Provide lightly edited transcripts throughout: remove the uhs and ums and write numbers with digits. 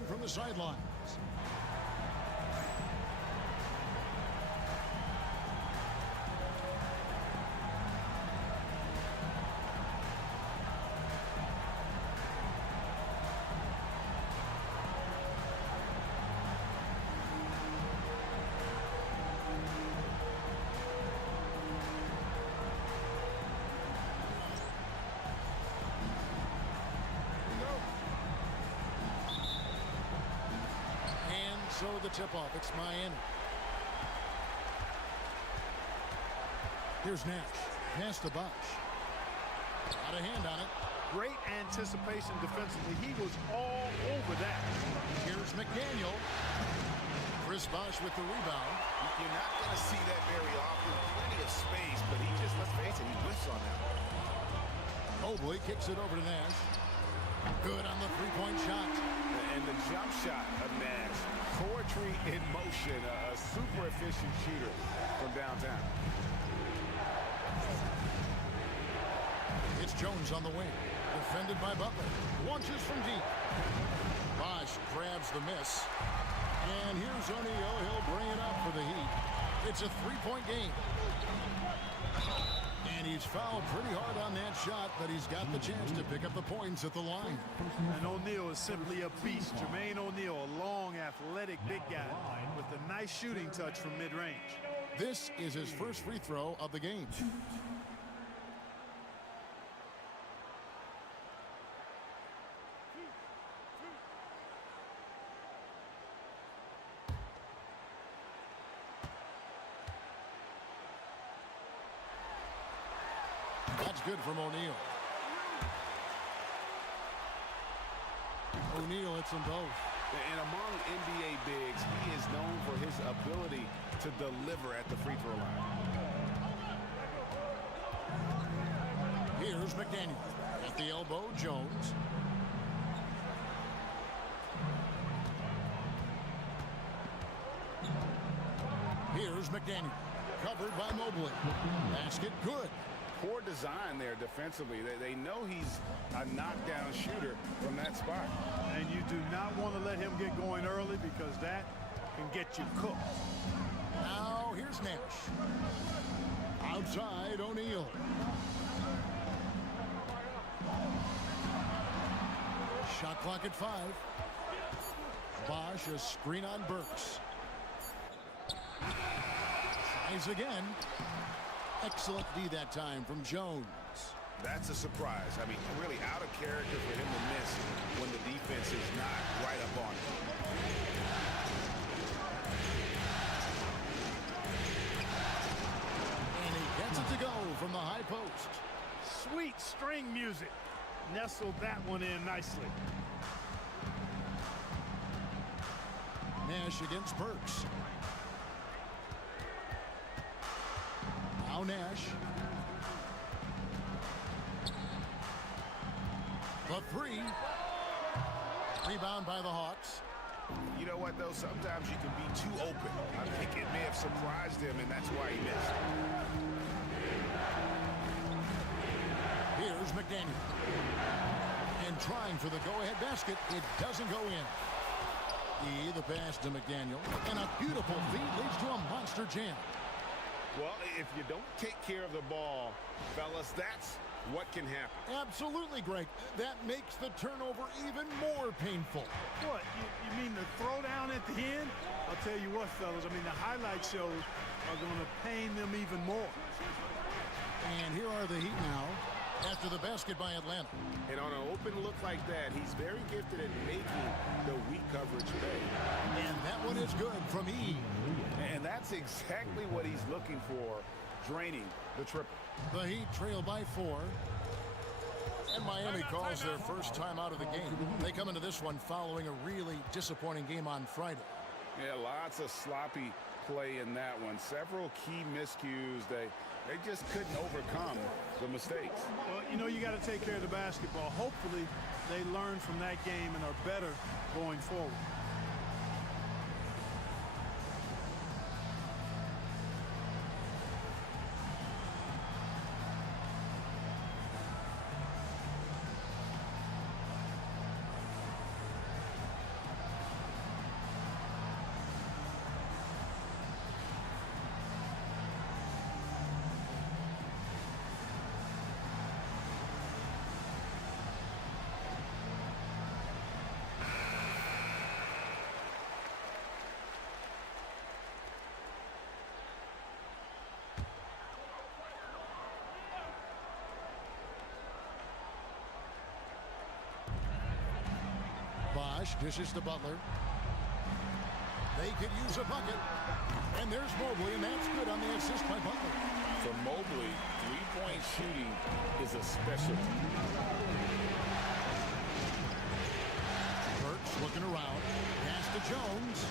reporting from the sidelines. So the tip-off, it's Miami. Here's Nash. Pass to Bosch. Got a hand on it. Great anticipation defensively. He was all over that. Here's McDaniel. Chris Bosch with the rebound. You're not going to see that very often. Plenty of space, but he just, let's face it, he whiffs on that one. Mobley kicks it over to Nash. Good on the three-point shot. And the jump shot of Nash. Poetry in motion. A super efficient shooter from downtown. It's Jones on the wing. Defended by Butler. Launches from deep. Bosch grabs the miss. And here's O'Neal. He'll bring it up for the Heat. It's a three-point game. And he's fouled pretty hard on that shot, but he's got the chance to pick up the points at the line. And O'Neal is simply a beast. Jermaine O'Neal, a long, athletic, big guy with a nice shooting touch from mid-range. This is his first free throw of the game. That's good from O'Neal. O'Neal hits them both. And among NBA bigs, he is known for his ability to deliver at the free throw line. Here's McDaniel. At the elbow, Jones. Here's McDaniel. Covered by Mobley. Basket good. Poor design there defensively. They know he's a knockdown shooter from that spot. And you do not want to let him get going early because that can get you cooked. Now here's Nash. Outside O'Neal. Shot clock at 5. Bosch a screen on Burks. Tries again. Excellent D that time from Jones. That's a surprise. I mean, really out of character for him to miss when the defense is not right up on him. And he gets it to go from the high post. Sweet string music. Nestled that one in nicely. Nash against Burks. Now Nash. The three. Rebound by the Hawks. You know what, though? Sometimes you can be too open. I think it may have surprised him, and that's why he missed. Here's McDaniel. And trying for the go-ahead basket. It doesn't go in. The pass to McDaniel. And a beautiful feed leads to a monster jam. Well, if you don't take care of the ball, fellas, that's what can happen. Absolutely, Greg. That makes the turnover even more painful. What, you mean the throwdown at the end? I'll tell you what, fellas, I mean, the highlight shows are going to pain them even more. And here are the Heat now after the basket by Atlanta. And on an open look like that, he's very gifted at making the weak coverage pay. And that one is good from E. And that's exactly what he's looking for, draining the triple. The Heat trail by 4. And Miami calls their first time out of the game. They come into this one following a really disappointing game on Friday. Yeah, lots of sloppy play in that one. Several key miscues. They just couldn't overcome the mistakes. Well, you know, you got to take care of the basketball. Hopefully, they learn from that game and are better going forward. Bosch dishes to Butler. They could use a bucket. And there's Mobley, and that's good on the assist by Butler. For Mobley, three-point shooting is a specialty. Burks looking around. Pass to Jones.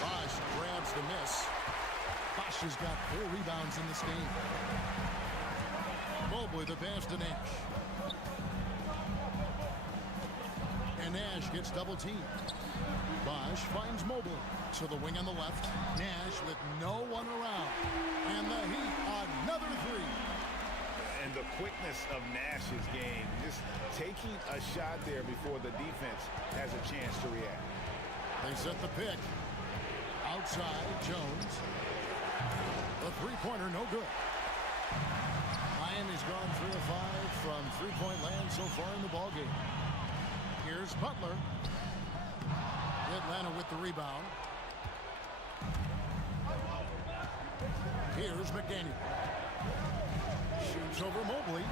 Bosch grabs the miss. Bosch has got 4 rebounds in this game. Mobley the pass to Nash. And Nash gets double-teamed. Bosch finds Mobley to the wing on the left. Nash with no one around. And the Heat, another 3. And the quickness of Nash's game, just taking a shot there before the defense has a chance to react. They set the pick. Outside, Jones. The three-pointer, no good. Miami's gone 3 of 5 from three-point land so far in the ballgame. Here's Butler. Atlanta with the rebound. Here's McDaniel. Shoots over Mobley.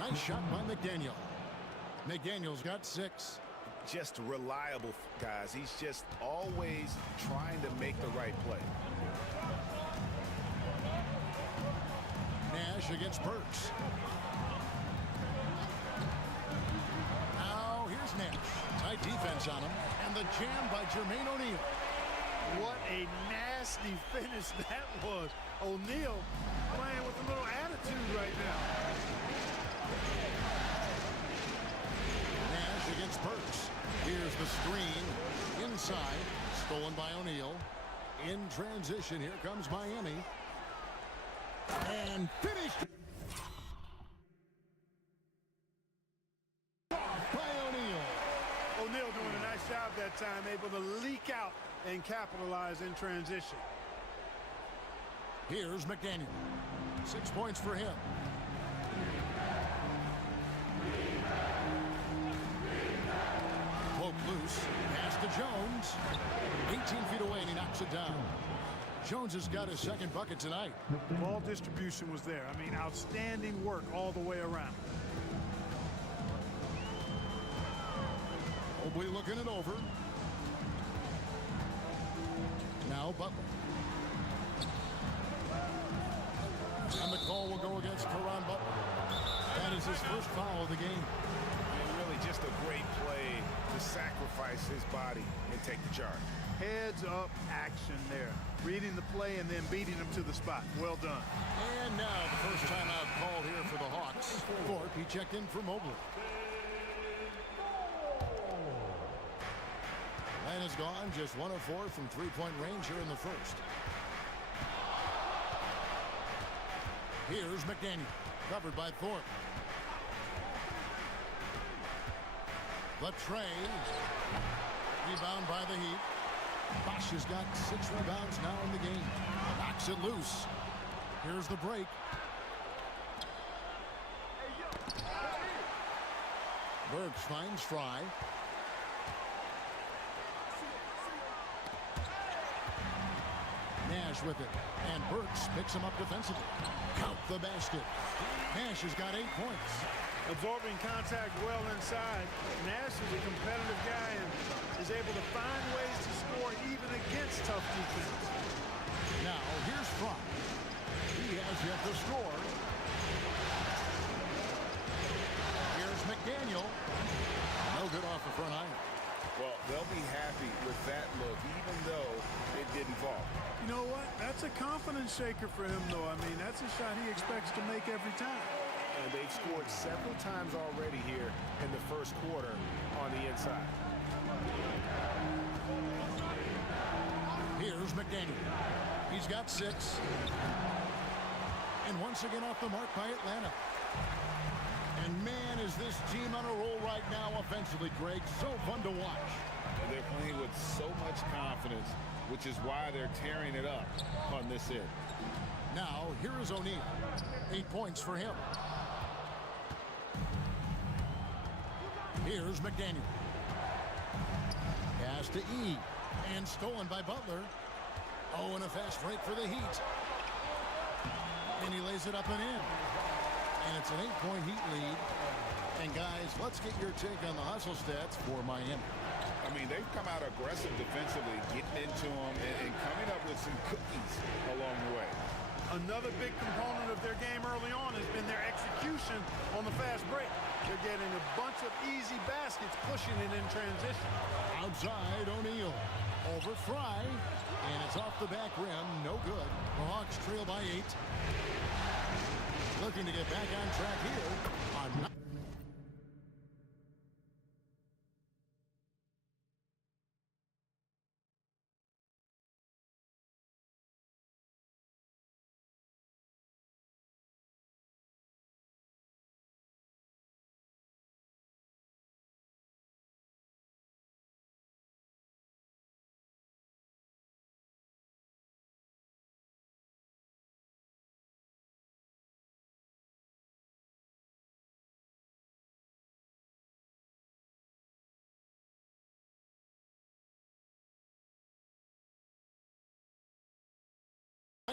Nice shot by McDaniel. McDaniel's got 6. Just reliable, guys. He's just always trying to make the right play. Nash against Burks. Now here's Nash. Tight defense on him. And the jam by Jermaine O'Neal. What a nasty finish that was. O'Neal playing with a little attitude right now. Nash against Burks. Here's the screen. Inside. Stolen by O'Neal. In transition, here comes Miami. And finished by O'Neal. O'Neal doing a nice job that time, able to leak out and capitalize in transition. Here's McDaniel. 6 points for him. Poke loose. Pass to Jones. 18 feet away, and he knocks it down. Jones has got his second bucket tonight. Ball distribution was there. I mean, outstanding work all the way around. Mobley looking it over. Now Butler. And the call will go against Caron Butler. That is his first foul of the game. And really just a great play to sacrifice his body and take the charge. Heads up action there. Reading the play and then beating him to the spot. Well done. And now the first timeout called here for the Hawks. Thorpe, he checked in for Mobley. Atlanta's gone just 1 of 4 from three-point range here in the first. Here's McDaniel, covered by Thorpe. The tray. Rebound by the Heat. Bosch has got 6 rebounds now in the game. Knocks it loose. Here's the break. Burks finds Fry. Nash with it. And Burks picks him up defensively. Count the basket. Nash has got 8 points. Absorbing contact well inside. Nash is a competitive guy and is able to find ways to score even against tough defense. Now, here's Fry. He has yet to score. Here's McDaniel. No good off the front iron. Well, they'll be happy with that look, even though it didn't fall. You know what? That's a confidence shaker for him, though. I mean, that's a shot he expects to make every time. And they've scored several times already here in the first quarter on the inside. Here's McDaniel. He's got 6. And once again off the mark by Atlanta. And man, is this team on a roll right now offensively, Greg. So fun to watch. They're playing with so much confidence, which is why they're tearing it up on this end. Now, here is O'Neal. 8 points for him. Here's McDaniel. Pass to E. And stolen by Butler. Oh, and a fast break for the Heat. And he lays it up and in. And it's an 8-point Heat lead. And guys, let's get your take on the hustle stats for Miami. I mean, they've come out aggressive defensively, getting into them and coming up with some cookies along the way. Another big component of their game early on has been their execution on the fast break. They're getting a bunch of easy baskets, pushing it in transition. Outside, O'Neal. Over Fry. And it's off the back rim. No good. The Hawks trail by 8. Looking to get back on track here. On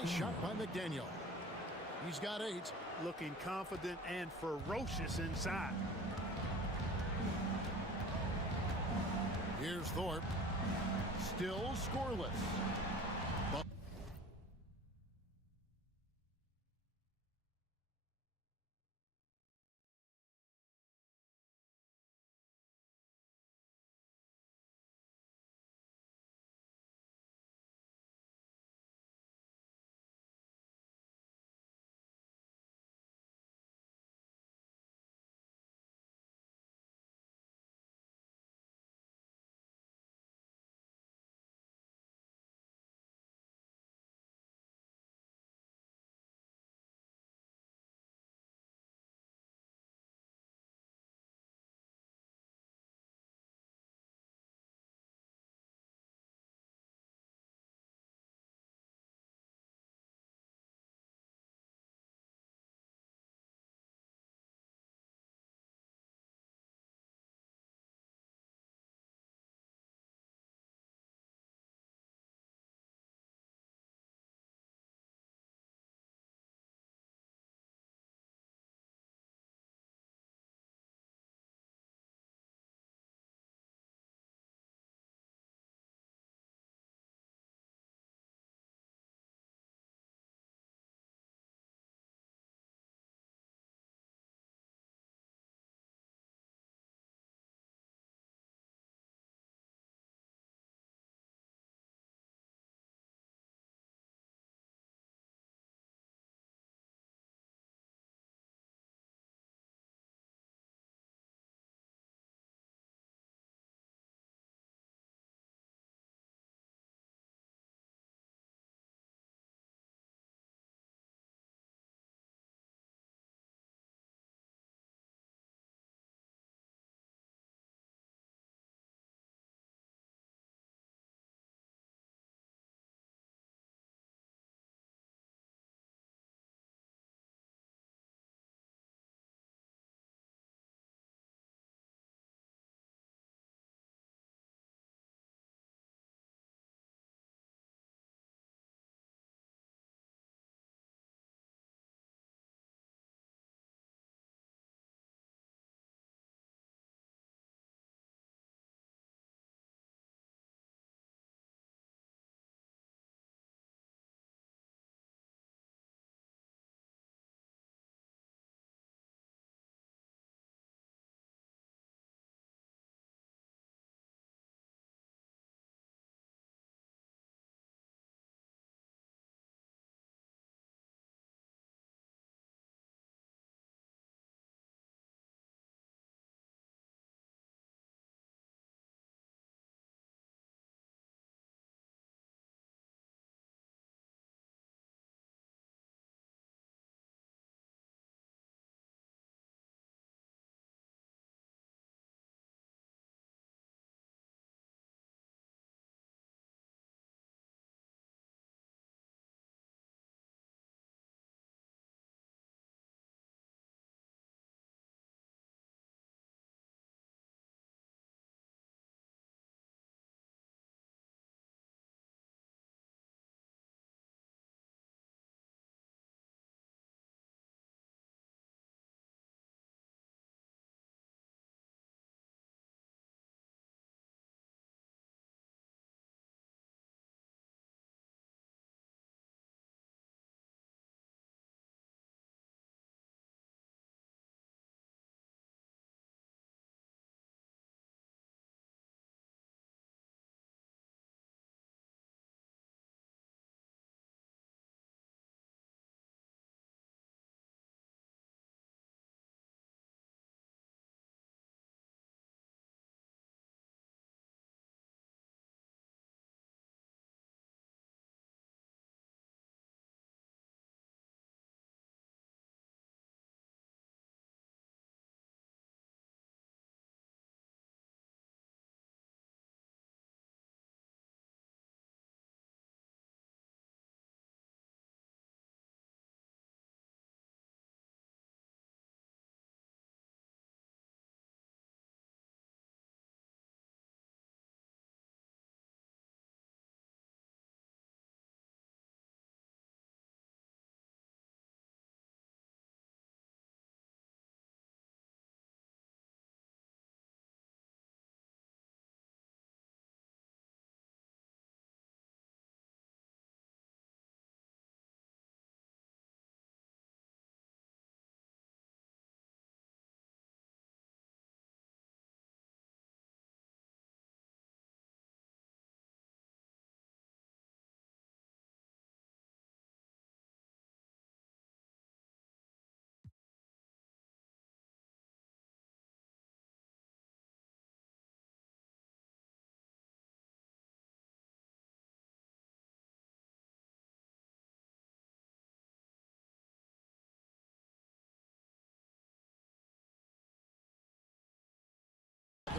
nice shot by McDaniel. He's got 8. Looking confident and ferocious inside. Here's Thorpe. Still scoreless.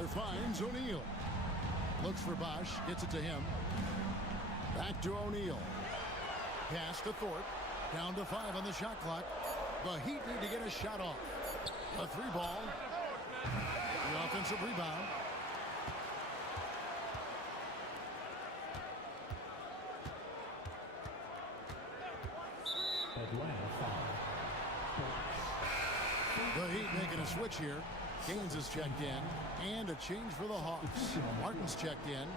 Butler finds O'Neal. Looks for Bosch. Gets it to him. Back to O'Neal. Pass to Thorpe. Down to 5 on the shot clock. The Heat need to get a shot off. A 3-ball. The offensive rebound. The Heat making a switch here. Gaines is checked in. And a change for the Hawks. Martin's checked in.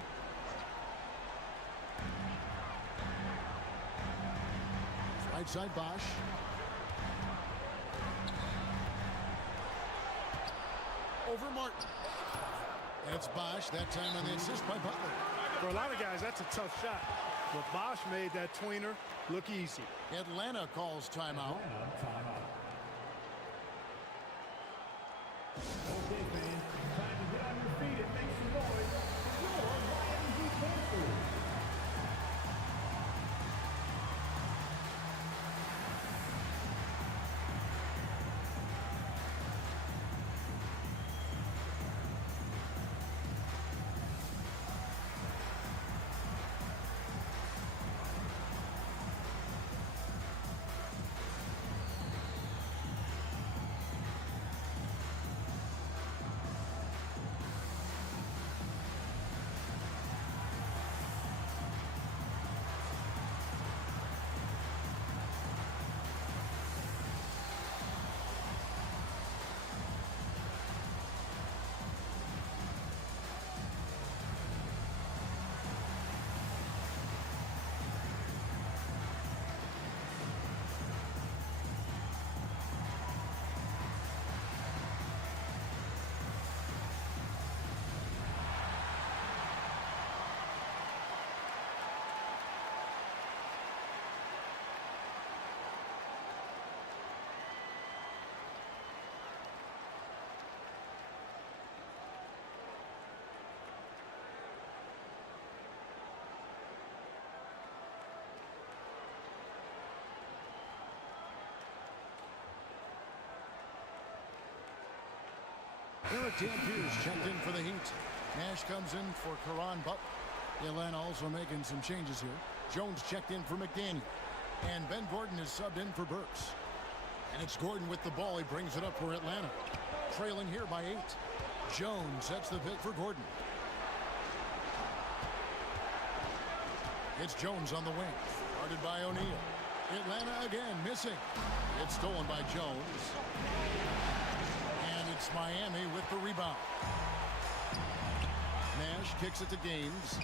Right side Bosch. Over Martin. That's Bosch. That time on the assist by Butler. For a lot of guys, that's a tough shot. But Bosch made that tweener look easy. Atlanta calls timeout. Okay, fans, time to get on your feet and make some noise. Your Miami Heat Panthers. Eric Dampier's checked in for the Heat. Nash comes in for Caron Butler. Atlanta also making some changes here. Jones checked in for McDaniel. And Ben Gordon is subbed in for Burks. And it's Gordon with the ball. He brings it up for Atlanta. Trailing here by 8. Jones sets the pick for Gordon. It's Jones on the wing. Guarded by O'Neal. Atlanta again missing. It's stolen by Jones. And it's Miami with the rebound. Nash kicks it to Gaines.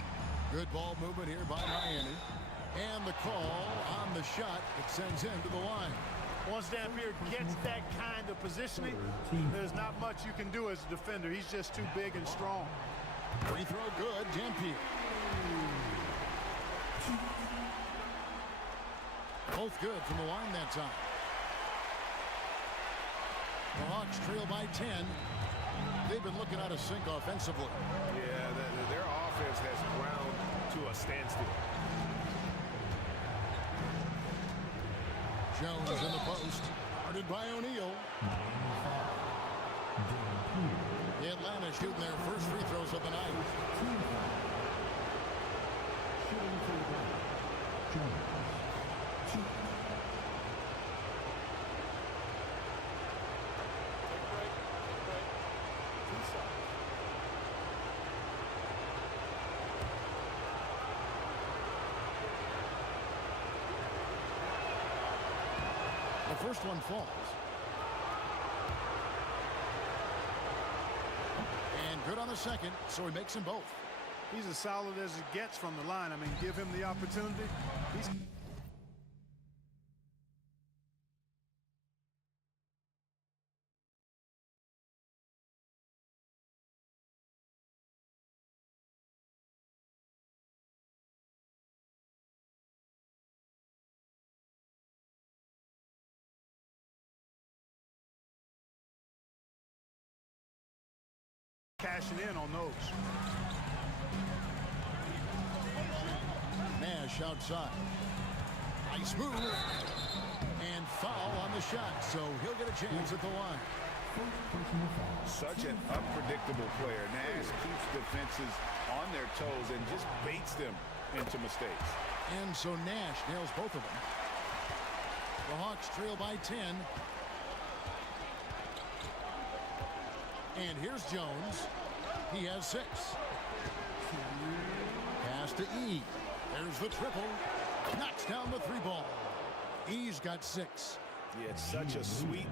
Good ball movement here by Miami. And the call on the shot that sends him to the line. Once Dampier gets that kind of positioning, there's not much you can do as a defender. He's just too big and strong. Free throw good, Dampier. Both good from the line that time. The Hawks trail by 10. They've been looking out of sync offensively. Yeah, their offense has ground to a standstill. Jones in the post. Guarded by O'Neal. Atlanta shooting their first free throws of the night. The first one falls. And good on the second, so he makes them both. He's as solid as it gets from the line. I mean, give him the opportunity. He's cashing in on those. Nash outside. Nice move. And foul on the shot, so he'll get a chance at the line. First personal foul. Such an unpredictable player. Nash keeps defenses on their toes and just baits them into mistakes. And so Nash nails both of them. The Hawks trail by 10. And here's Jones. He has 6. Pass to E. There's the triple. Knocks down the 3-ball. E's got 6. Yeah, it's such a sweet.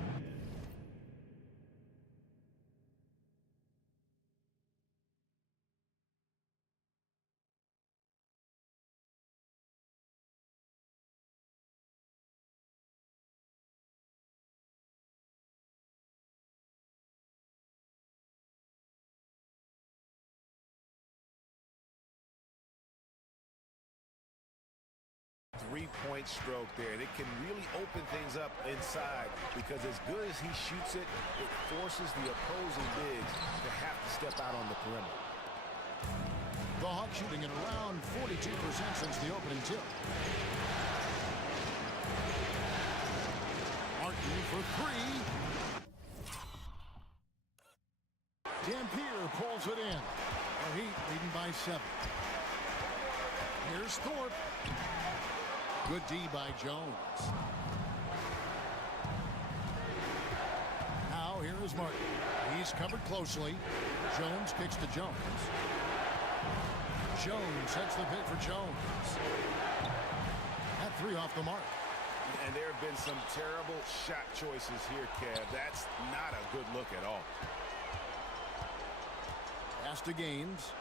Three-point stroke there, and it can really open things up inside because as good as he shoots it, it forces the opposing bigs to have to step out on the perimeter. The Hawks shooting at around 42% since the opening tip. Martin for 3. Dampier pulls it in. The Heat leading by 7. Here's Thorpe. Good D by Jones. Now here is Martin. He's covered closely. Jones kicks to Jones. Jones sets the pick for Jones. That 3 off the mark. And there have been some terrible shot choices here, Kev. That's not a good look at all. Pass to Gaines.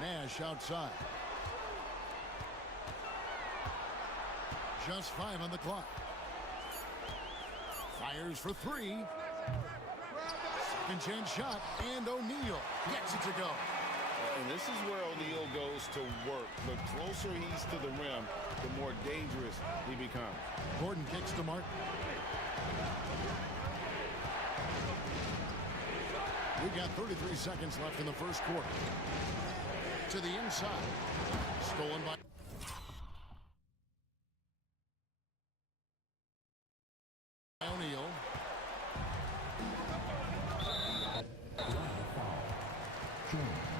Nash outside. Just 5 on the clock. Fires for 3. Second chance shot, and O'Neal gets it to go. And this is where O'Neal goes to work. The closer he's to the rim, the more dangerous he becomes. Gordon kicks to Martin. We've got 33 seconds left in the first quarter. To the inside. Stolen by O'Neal.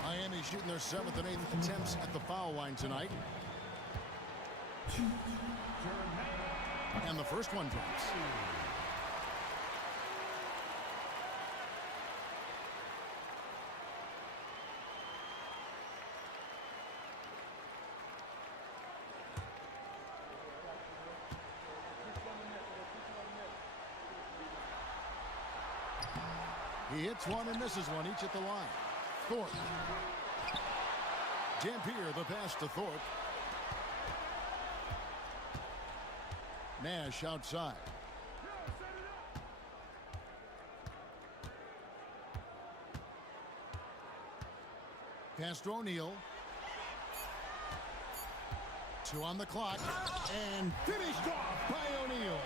Miami shooting their 7th and 8th attempts at the foul line tonight. And the first one drops. He hits one and misses one, each at the line. Thorpe. Dampier, the pass to Thorpe. Nash outside. Pass to O'Neal. 2 on the clock. And finished off by O'Neal.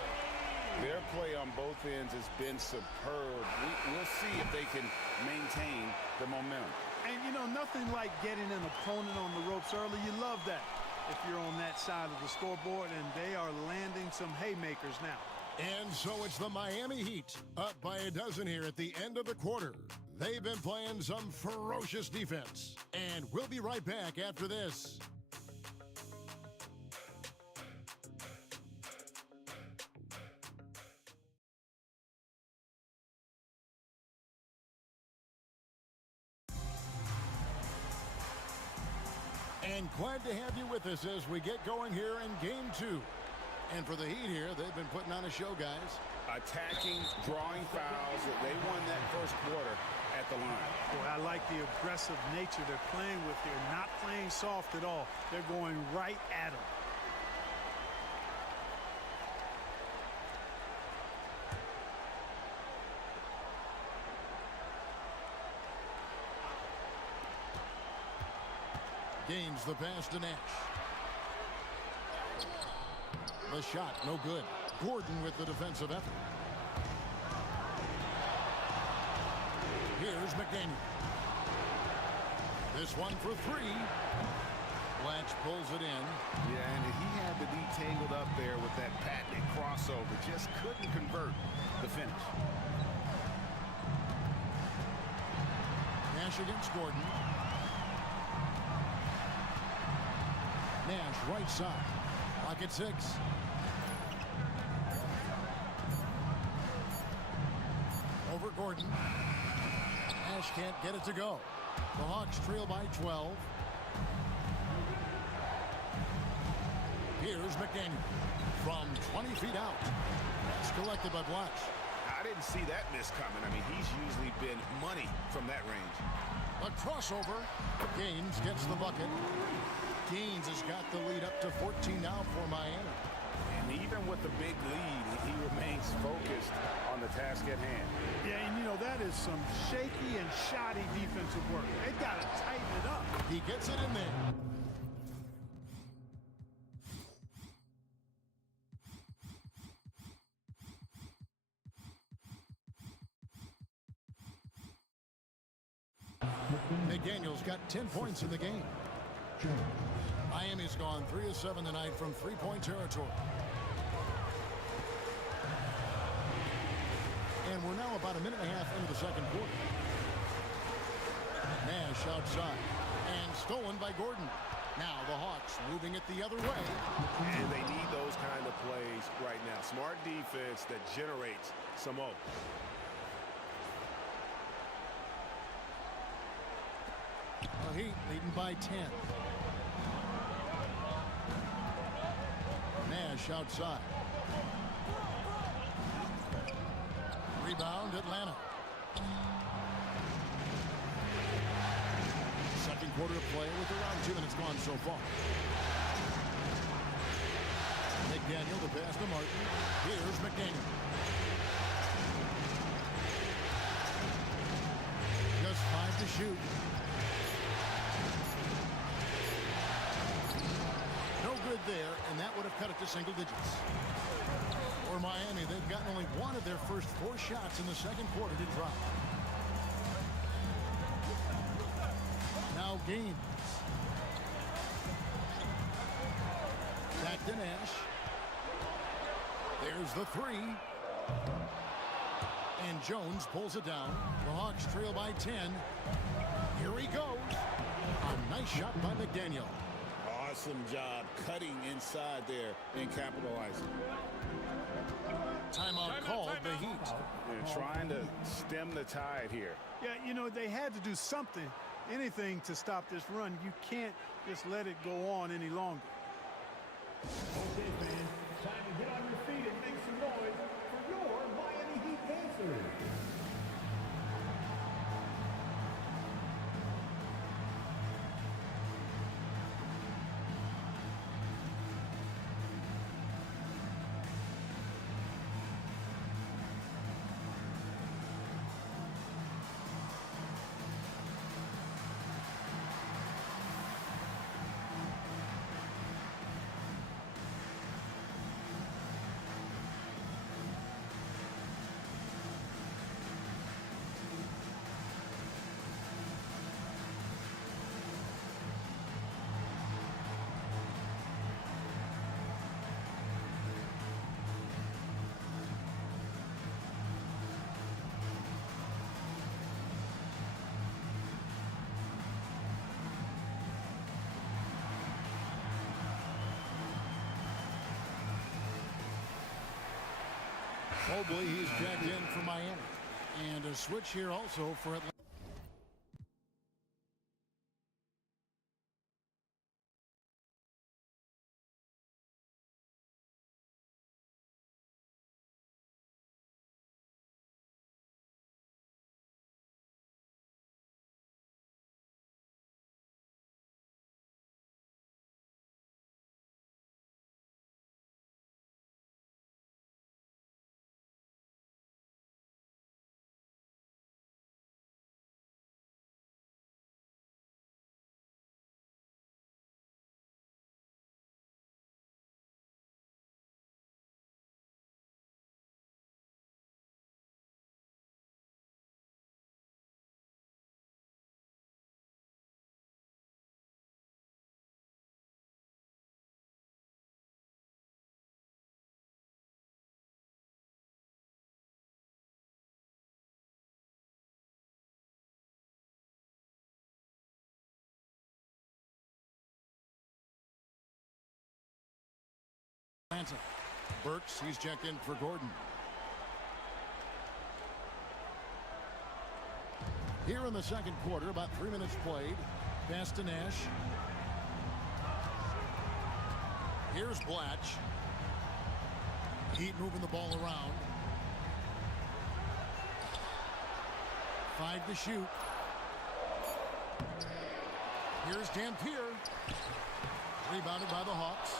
Their play on both ends has been superb. We'll see if they can maintain the momentum. And, you know, nothing like getting an opponent on the ropes early. You love that if you're on that side of the scoreboard, and they are landing some haymakers now. And so it's the Miami Heat, up by a dozen here at the end of the quarter. They've been playing some ferocious defense. And we'll be right back after this. And glad to have you with us as we get going here in Game 2. And for the Heat here, they've been putting on a show, guys. Attacking, drawing fouls. They won that first quarter at the line. Boy, I like the aggressive nature they're playing with here. Not playing soft at all. They're going right at them. Gaines the pass to Nash. The shot, no good. Gordon with the defensive effort. Here's McDaniel. This one for 3. Latch pulls it in. Yeah, and he had to be tangled up there with that patented crossover. Just couldn't convert the finish. Nash against Gordon. Nash right side. Lock at 6. Over Gordon. Nash can't get it to go. The Hawks trail by 12. Here's McDaniel from 20 feet out. That's collected by Blash. I didn't see that miss coming. I mean, he's usually been money from that range. A crossover. Gaines gets the bucket. Gaines has got the lead up to 14 now for Miami. And even with the big lead, he remains focused on the task at hand. Yeah, and you know, that is some shaky and shoddy defensive work. They've got to tighten it up. He gets it in there. McDaniel's got 10 points in the game. Miami's gone 3 of 7 tonight from three-point territory. And we're now about a minute and a half into the second quarter. Nash outside. And stolen by Gordon. Now the Hawks moving it the other way. And they need those kind of plays right now. Smart defense that generates some more. The Heat leading by 10. Nash outside. Rebound Atlanta. Second quarter of play with around 2 minutes gone so far. McDaniel the pass to Martin. Here's McDaniel. Just 5 to shoot. No good there, and that would have cut it to single digits. For Miami, they've gotten only one of their first 4 shots in the second quarter to drop. Now Gaines. Back to Nash. There's the 3. And Jones pulls it down. The Hawks trail by 10. Here he goes. A nice shot by McDaniel. Awesome job cutting inside there and capitalizing. Timeout called the Heat. They're trying to stem the tide here. Yeah, you know, they had to do something, anything to stop this run. You can't just let it go on any longer. Okay, fans, time to get on your feet and make some noise for your Miami Heat Pacers. Mobley, he's checked in for Miami. And a switch here also for Atlanta. Atlanta. Burks, he's checked in for Gordon. Here in the second quarter, about 3 minutes played. Pass to Nash. Here's Blatch. Heat moving the ball around. 5 to shoot. Here's Dampier. Rebounded by the Hawks.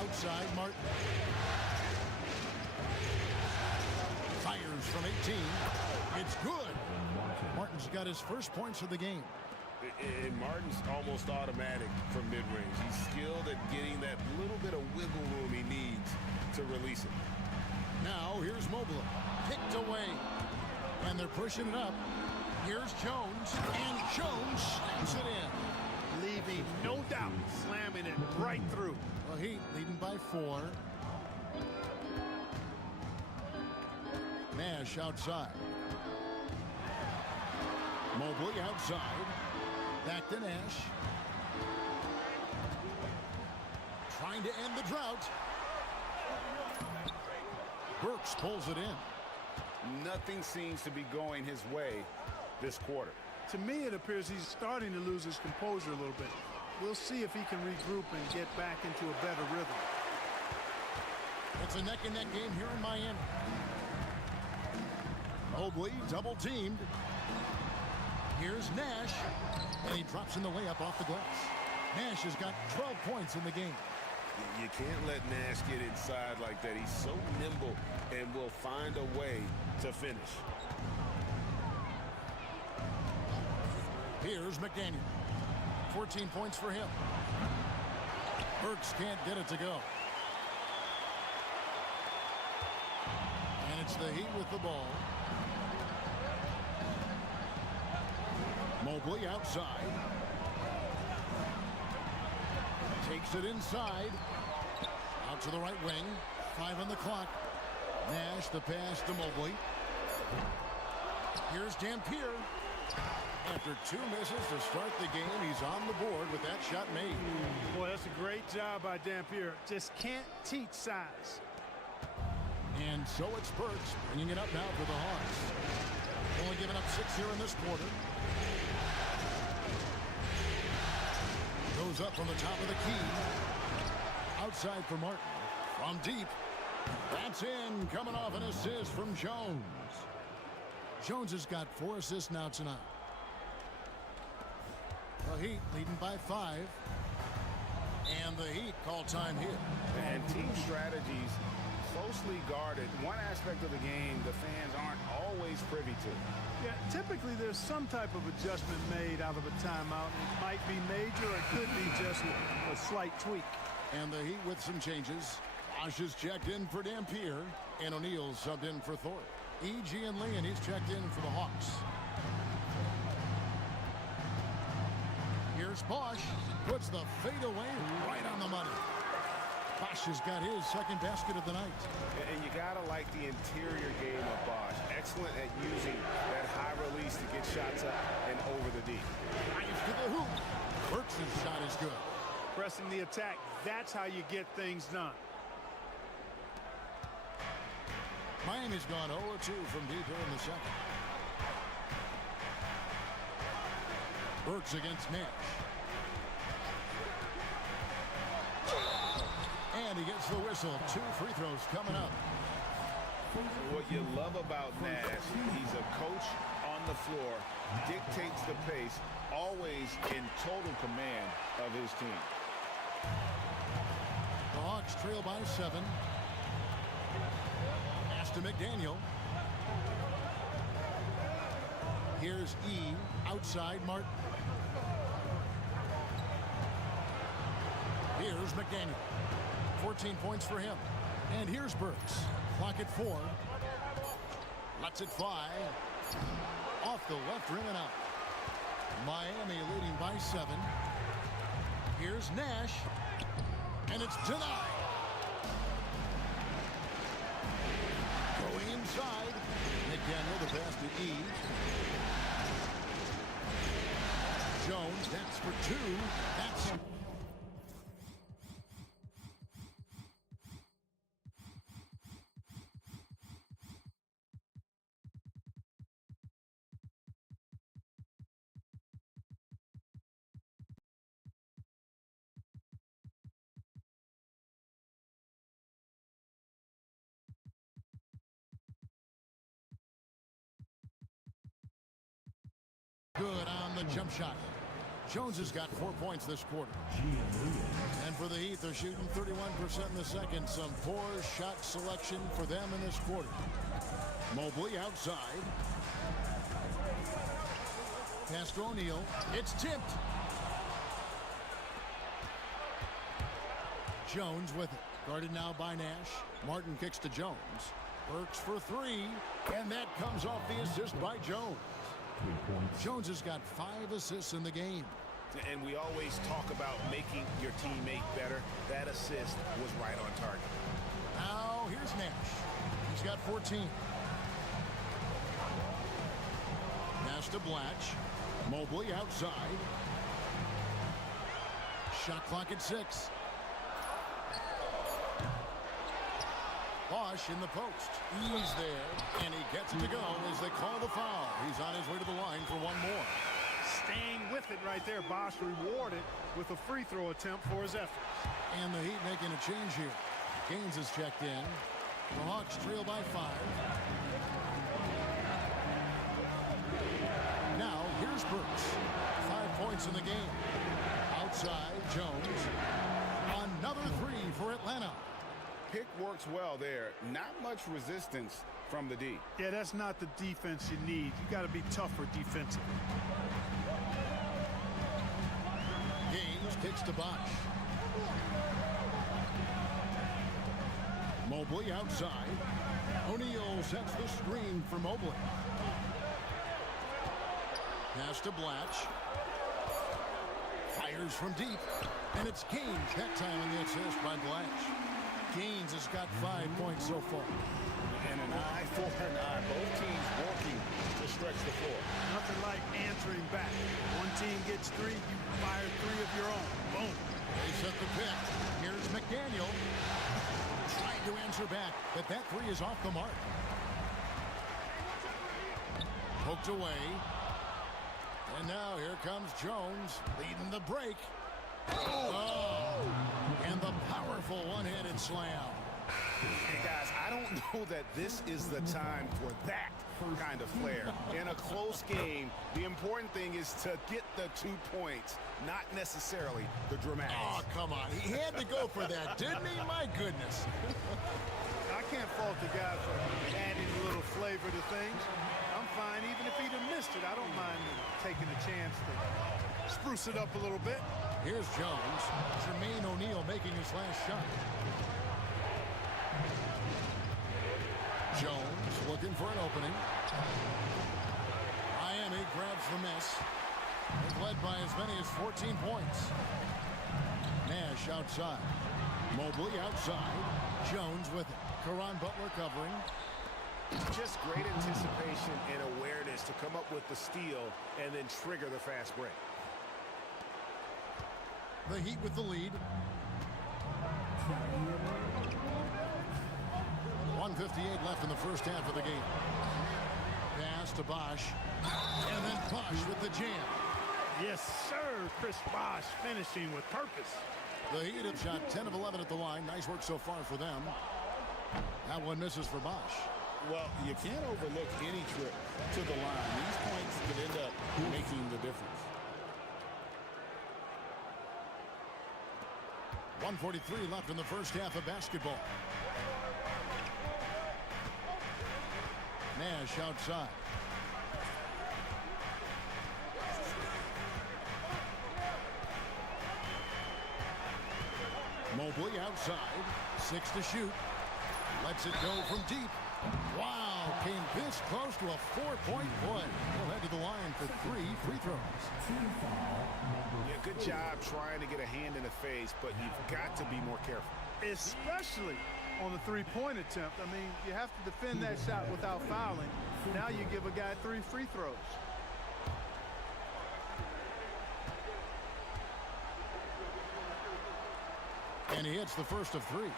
Outside, Martin. Fires from 18. It's good. Martin's got his first points of the game. And Martin's almost automatic from mid-range. He's skilled at getting that little bit of wiggle room he needs to release it. Now here's Mobley. Picked away. And they're pushing it up. Here's Jones. And Jones slams it in. Leaving no doubt, slamming it right through. Well, Heat leading by 4. Nash outside. Mobley outside. Back to Nash. Trying to end the drought. Burks pulls it in. Nothing seems to be going his way this quarter. To me, it appears he's starting to lose his composure a little bit. We'll see if he can regroup and get back into a better rhythm. It's a neck-and-neck game here in Miami. Mobley double teamed. Here's Nash, and he drops in the layup off the glass. Nash has got 12 points in the game. You can't let Nash get inside like that. He's so nimble and will find a way to finish. Here's McDaniel. 14 points for him. Burks can't get it to go. And it's the Heat with the ball. Mobley outside. Takes it inside. Out to the right wing. 5 on the clock. Nash the pass to Mobley. Here's Dampier. After 2 misses to start the game, he's on the board with that shot made. Boy, that's a great job by Dampier. Just can't teach size. And so it's Burks bringing it up now for the Hawks. Only giving up 6 here in this quarter. Goes up from the top of the key. Outside for Martin. From deep. That's in. Coming off an assist from Jones. Jones has got 4 assists now tonight. The Heat leading by 5. And the Heat call time here. And team strategies closely guarded. One aspect of the game the fans aren't always privy to. Yeah, typically there's some type of adjustment made out of a timeout. It might be major or it could be just a slight tweak. And the Heat with some changes. Bosh is checked in for Dampier. And O'Neal subbed in for Thorpe. E.G. and Lee, and he's checked in for the Hawks. Here's Bosh. Puts the fadeaway right on the money. Bosh has got his second basket of the night. And you got to like the interior game of Bosh. Excellent at using that high release to get shots up and over the D. Drives to the hoop. Burks' shot is good. Pressing the attack, that's how you get things done. Miami's gone 0-2 from deep here in the second. Burks against Nash. And he gets the whistle. 2 free throws coming up. What you love about Nash, he's a coach on the floor, dictates the pace, always in total command of his team. The Hawks trail by 7. Pass to McDaniel. Here's E. Outside Martin. Here's McDaniel. 14 points for him. And here's Burks. Clock at 4. Lets it fly. Off the left rim and out. Miami leading by 7. Here's Nash. And it's denied. Going inside. McDaniel, the pass to E. Jones, that's for 2. That's the jump shot. Jones has got 4 points this quarter. And for the Heat, they're shooting 31% in the second. Some poor shot selection for them in this quarter. Mobley outside. Pass to O'Neal. It's tipped. Jones with it. Guarded now by Nash. Martin kicks to Jones. Burks for three. And that comes off the assist by Jones. Jones has got 5 assists in the game. And we always talk about making your teammate better. That assist was right on target. Now here's Nash. He's got 14. Pass to Blatch. Mobley outside. Shot clock at 6. Bosch in the post. He's there, and he gets it to go as they call the foul. He's on his way to the line for one more. Staying with it right there. Bosch rewarded with a free throw attempt for his efforts. And the Heat making a change here. Gaines is checked in. The Hawks trail by 5. Now, here's Burks. 5 points in the game. Outside, Jones. Another 3 for Atlanta. Pick works well there. Not much resistance from the D. Yeah, that's not the defense you need. You got to be tougher defensively. Gaines kicks to Bosch. Mobley outside. O'Neal sets the screen for Mobley. Pass to Blatch. Fires from deep. And it's Gaines that time on the assist by Blatch. Gaines has got 5 points so far. And an eye for an eye. Both teams working to stretch the floor. Nothing like answering back. One team gets 3, you fire 3 of your own. Boom. They set the pick. Here's McDaniel. Trying to answer back, but that 3 is off the mark. Poked away. And now here comes Jones leading the break. Oh! And the powerful one-handed slam. And guys, I don't know that this is the time for that kind of flair. In a close game, the important thing is to get the 2 points, not necessarily the dramatics. Oh, come on. He had to go for that, didn't he? My goodness. I can't fault the guy for adding a little flavor to things. I'm fine. Even if he'd have missed it, I don't mind taking a chance to spruce it up a little bit. Here's Jones. Jermaine O'Neal making his last shot. Jones looking for an opening. Miami grabs the miss. They've led by as many as 14 points. Nash outside. Mobley outside. Jones with it. Caron Butler covering. Just great anticipation and awareness to come up with the steal and then trigger the fast break. The Heat with the lead. 1:58 left in the first half of the game. Pass to Bosch. And then Bosch with the jam. Yes, sir. Chris Bosch finishing with purpose. The Heat have shot 10 of 11 at the line. Nice work so far for them. That one misses for Bosch. Well, you can't overlook any trip to the line. These points could end up making the difference. 1:43 left in the first half of basketball. Nash outside. Mobley outside. 6 to shoot. Lets it go from deep. Wow, came this close to a 4-point play. He'll head to the line for 3 free throws. Yeah, good job trying to get a hand in the face, but you've got to be more careful. Especially on the three-point attempt. I mean, you have to defend that shot without fouling. Now you give a guy 3 free throws. And he hits the first of 3.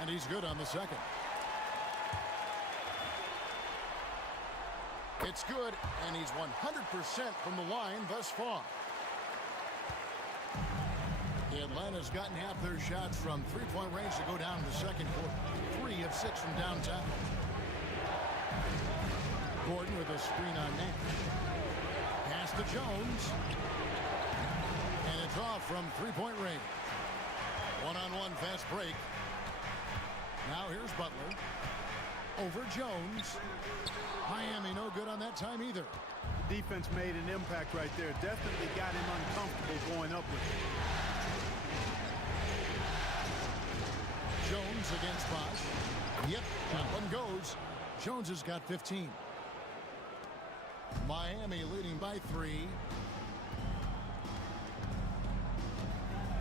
And he's good on the second. It's good, and he's 100% from the line thus far. Atlanta's gotten half their shots from three-point range to go down in the second quarter. 3 of 6 from downtown. Gordon with a screen on Nash. Pass to Jones. And it's off from three-point range. One-on-one fast break. Now here's Butler. Over Jones. Miami no good on that time either. Defense made an impact right there. Definitely got him uncomfortable going up with it. Jones against Bosch. Yep, that one goes. Jones has got 15. Miami leading by 3.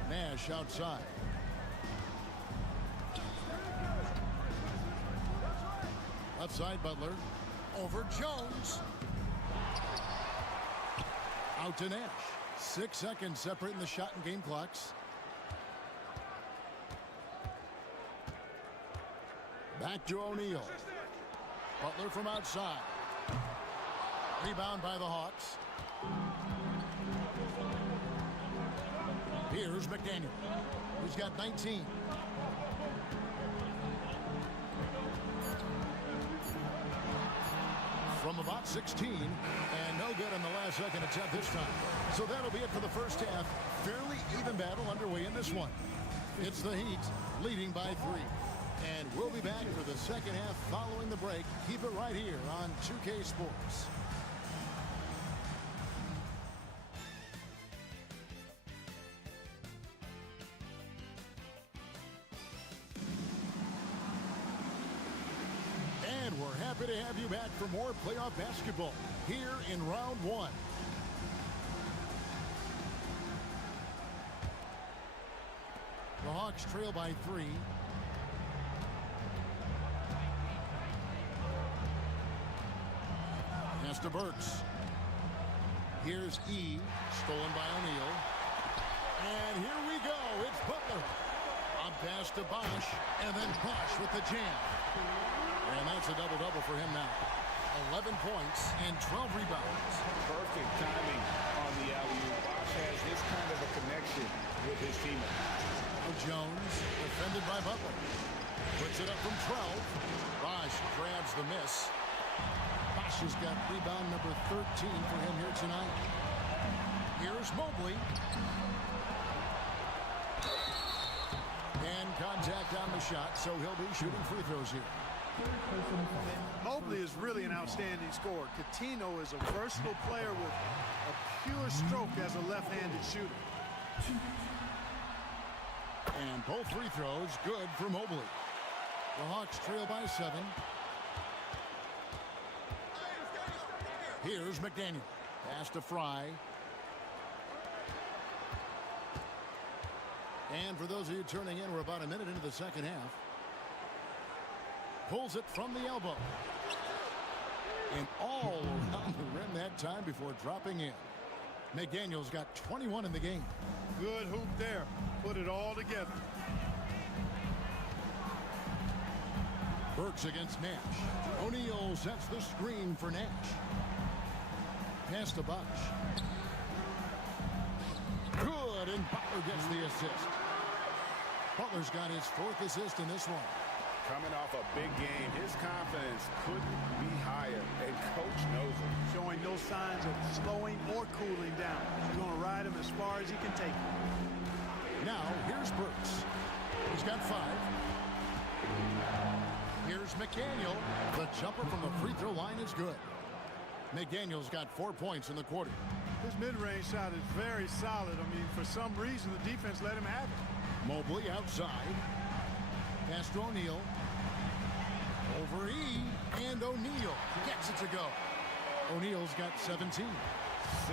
Nash outside. Left side, Butler. Over Jones. Out to Nash. 6 seconds separating the shot and game clocks. Back to O'Neal. Butler from outside. Rebound by the Hawks. Here's McDaniel. He's got 19. From about 16, and no good on the last second attempt this time. So that'll be it for the first half. Fairly even battle underway in this one. It's the Heat leading by 3. And we'll be back for the second half following the break. Keep it right here on 2K Sports. And we're happy to have you back for more playoff basketball here in round 1. The Hawks trail by 3. Pass to Burks. Here's E. Stolen by O'Neal. And here we go. It's Butler. On pass to Bosch. And then Bosch with the jam. And that's a double-double for him now. 11 points and 12 rebounds. Perfect timing on the alley-oop. Bosch has this kind of a connection with his teammate. Jones defended by Butler. Puts it up from 12. Bosch grabs the miss. Bosch has got rebound number 13 for him here tonight. Here's Mobley. And contact on the shot, so he'll be shooting free throws here. Mobley is really an outstanding scorer. Coutinho is a versatile player with a pure stroke as a left-handed shooter. And both free throws good for Mobley. The Hawks trail by 7. Here's McDaniel. Pass to Fry. And for those of you turning in, we're about a minute into the second half. Pulls it from the elbow. And all around the rim that time before dropping in. McDaniel's got 21 in the game. Good hoop there. Put it all together. Burks against Nash. O'Neal sets the screen for Nash. Pass to Bosch. Good, and Butler gets the assist. Butler's got his 4th assist in this one. Coming off a big game, his confidence couldn't be higher, and Coach knows it. Showing no signs of slowing or cooling down. He's going to ride him as far as he can take him. Now, here's Burks. He's got 5. Here's McDaniel. The jumper from the free throw line is good. McDaniel's got 4 points in the quarter. His mid-range shot is very solid. I mean, for some reason, the defense let him have it. Mobley outside. Pass to O'Neal. Over E. And O'Neal gets it to go. O'Neal's got 17. 6'11",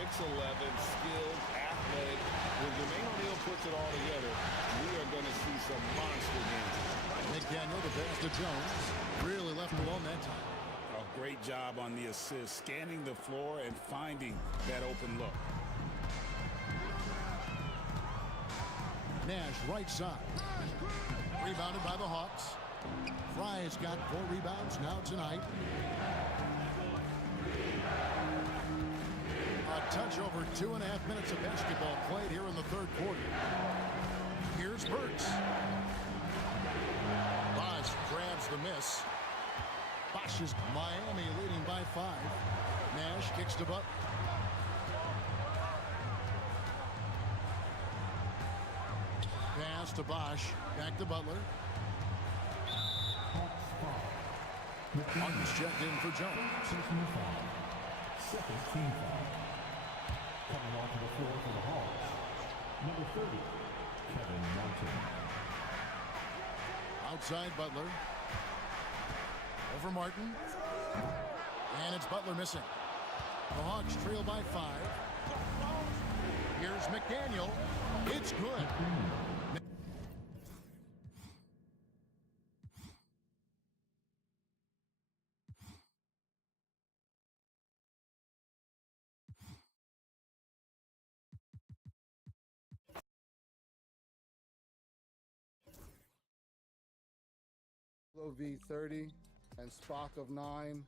skilled, athletic. When Jermaine O'Neal puts it all together, we are going to see some monster games. McDaniel, the pass to Jones. Really left alone that time. A great job on the assist, scanning the floor and finding that open look. Nash right side. Rebounded by the Hawks. Fry's got 4 rebounds now tonight. A touch over 2.5 minutes of basketball played here in the 3rd quarter. Here's Burks. Bosch grabs the miss. Bosch Hawks is Miami leading by 5. Nash kicks to Butler. Pass to Bosch. Back to Butler. Martin's checked in for Jones. Second team foul. Coming onto the floor for the Hawks. Number 30, Kevin Martin. Outside Butler. Over Martin. And it's Butler missing. The Hawks trail by 5. Here's McDaniel. It's good. V30 and Spock of 9.